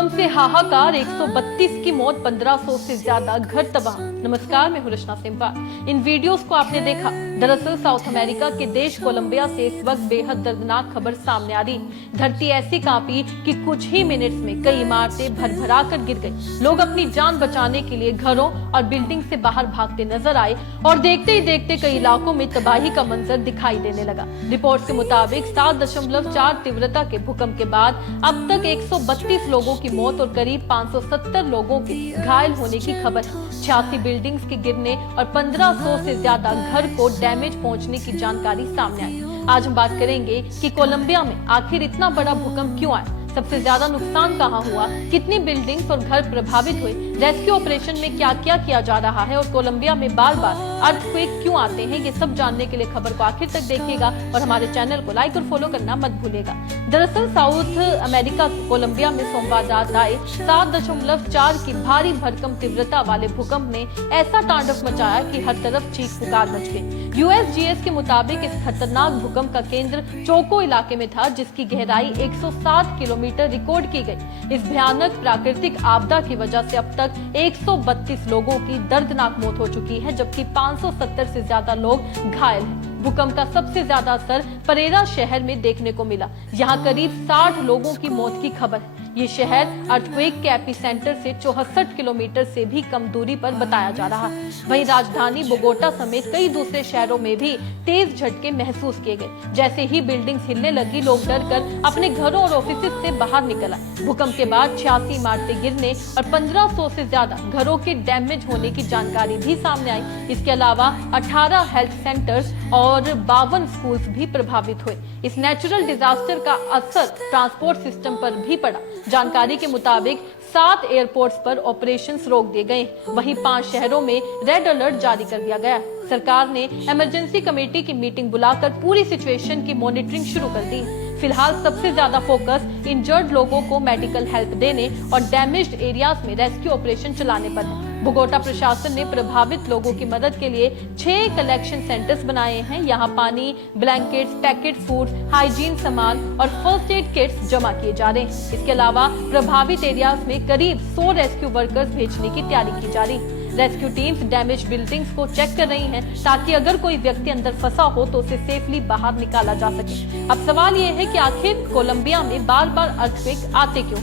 भूकंप से हाहाकार, 132 की मौत, 1500 से ज्यादा घर तबाह। नमस्कार, मैं हूं रचना सिंह। इन वीडियोस को आपने देखा। दरअसल साउथ अमेरिका के देश कोलंबिया से इस वक्त बेहद दर्दनाक खबर सामने आ रही। धरती ऐसी कांपी कि कुछ ही मिनट्स में कई इमारतें भरभरा कर गिर गई। लोग अपनी जान बचाने के लिए घरों और बिल्डिंग से बाहर भागते नजर आए और देखते ही देखते कई इलाकों में तबाही का मंजर दिखाई देने लगा। रिपोर्ट के मुताबिक 7.4 तीव्रता के भूकंप के बाद अब तक 132 लोगों की मौत और करीब 570 लोगों के घायल होने की खबर है। 86 बिल्डिंग्स के गिरने और 1500 से ज्यादा घर को डैमेज पहुंचने की जानकारी सामने आई। आज हम बात करेंगे कि कोलंबिया में आखिर इतना बड़ा भूकंप क्यों आया, सबसे ज्यादा नुकसान कहां हुआ, कितनी बिल्डिंग्स और घर प्रभावित हुए, रेस्क्यू ऑपरेशन में क्या क्या किया जा रहा है और कोलंबिया में बार बार अर्थक्वेक क्यों आते हैं। ये सब जानने के लिए खबर को आखिर तक देखिएगा और हमारे चैनल को लाइक और फॉलो करना मत भूलिएगा। दरअसल साउथ अमेरिका के कोलंबिया में सोमवार रात आए 7.4 की भारी भरकम तीव्रता वाले भूकंप ने ऐसा तांडव मचाया कि हर तरफ चीख पुकार मच गई। यूएसजीएस के मुताबिक इस खतरनाक भूकंप का केंद्र चोको इलाके में था, जिसकी गहराई 160 किलोमीटर रिकॉर्ड की गई। इस भयानक प्राकृतिक आपदा की वजह से अब तक 132 लोगों की दर्दनाक मौत हो चुकी है, जबकि 570 से ज्यादा लोग घायल हैं। भूकंप का सबसे ज्यादा असर परेरा शहर में देखने को मिला। यहाँ करीब 60 लोगों की मौत की खबर है। ये शहर अर्थक्वेक के एपिसेंटर से 64 किलोमीटर से भी कम दूरी पर बताया जा रहा है। वहीं राजधानी बोगोटा समेत कई दूसरे शहरों में भी तेज झटके महसूस किए गए। जैसे ही बिल्डिंग्स हिलने लगी, लोग डरकर अपने घरों और ऑफिस से बाहर निकल आए। भूकंप के बाद 86 इमारतें गिरने और 1500 से ज्यादा घरों के डैमेज होने की जानकारी भी सामने आई। इसके अलावा 18 हेल्थ सेंटर्स और 52 स्कूल्स भी प्रभावित हुए। इस नेचुरल डिजास्टर का असर ट्रांसपोर्ट सिस्टम पर भी पड़ा। जानकारी के मुताबिक 7 एयरपोर्ट्स पर ऑपरेशंस रोक दिए गए। वहीं 5 शहरों में रेड अलर्ट जारी कर दिया गया। सरकार ने इमरजेंसी कमेटी की मीटिंग बुलाकर पूरी सिचुएशन की मॉनिटरिंग शुरू कर दी। फिलहाल सबसे ज्यादा फोकस इंजर्ड लोगों को मेडिकल हेल्प देने और डैमेज्ड एरियाज में रेस्क्यू ऑपरेशन चलाने पर है। बोगोटा प्रशासन ने प्रभावित लोगों की मदद के लिए 6 कलेक्शन सेंटर्स बनाए हैं। यहाँ पानी, ब्लैंकेट्स, पैकेट फूड, हाइजीन सामान और फर्स्ट एड किट्स जमा किए जा रहे हैं। इसके अलावा प्रभावित एरियाज में करीब 100 रेस्क्यू वर्कर्स भेजने की तैयारी की जा रही है। रेस्क्यू टीम्स डैमेज बिल्डिंग्स को चेक कर रही हैं ताकि अगर कोई व्यक्ति अंदर फंसा हो तो उसे सेफली बाहर निकाला जा सके। अब सवाल ये है कि आखिर कोलंबिया में बार बार अर्थक्वेक आते क्यों?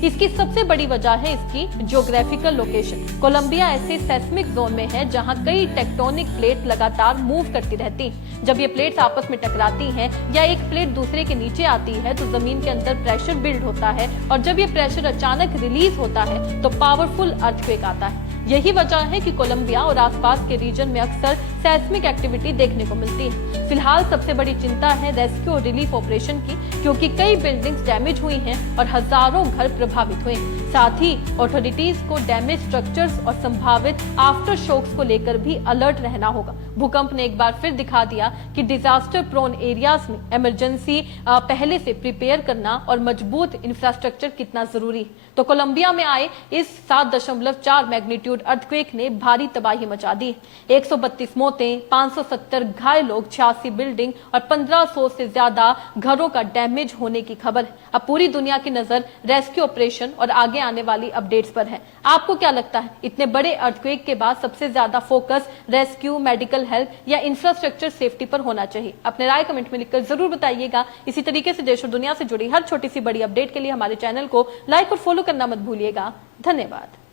इसकी सबसे बड़ी वजह है इसकी ज्योग्राफिकल लोकेशन। कोलंबिया ऐसे सेस्मिक जोन में है जहां कई टेक्टोनिक प्लेट लगातार मूव करती रहती हैं। जब ये प्लेट्स आपस में टकराती हैं या एक प्लेट दूसरे के नीचे आती है तो जमीन के अंदर प्रेशर बिल्ड होता है और जब ये प्रेशर अचानक रिलीज होता है तो पावरफुल अर्थक्वेक आता है। यही वजह है कि कोलंबिया और आसपास के रीजन में अक्सर सेस्मिक एक्टिविटी देखने को मिलती है। फिलहाल सबसे बड़ी चिंता है रेस्क्यू और रिलीफ ऑपरेशन की, क्योंकि कई बिल्डिंग्स डैमेज हुई हैं और हजारों घर प्रभावित हुए। साथ ही अथॉरिटीज को डैमेज स्ट्रक्चर्स और संभावित आफ्टर शॉक्स को लेकर भी अलर्ट रहना होगा। भूकंप ने एक बार फिर दिखा दिया कि डिजास्टर प्रोन एरियाज में इमरजेंसी पहले से प्रिपेयर करना और मजबूत इंफ्रास्ट्रक्चर कितना जरूरी है। तो कोलंबिया में आए इस 7.4 मैग्नीट्यूड अर्थक्वेक ने भारी तबाही मचा दी। 132 मौतें, 570 घायल लोग, 86 बिल्डिंग और 1500 से ज्यादा घरों का डैमेज होने की खबर है। अब पूरी दुनिया की नजर रेस्क्यू ऑपरेशन और आगे आने वाली अपडेट्स पर है। आपको क्या लगता है, इतने बड़े अर्थक्वेक के बाद सबसे ज्यादा फोकस रेस्क्यू, मेडिकल हेल्प या इंफ्रास्ट्रक्चर सेफ्टी पर होना चाहिए? अपने राय कमेंट में लिखकर जरूर बताइएगा। इसी तरीके से देश और दुनिया से जुड़ी हर छोटी सी बड़ी अपडेट के लिए हमारे चैनल को लाइक और फॉलो करना मत भूलिएगा। धन्यवाद।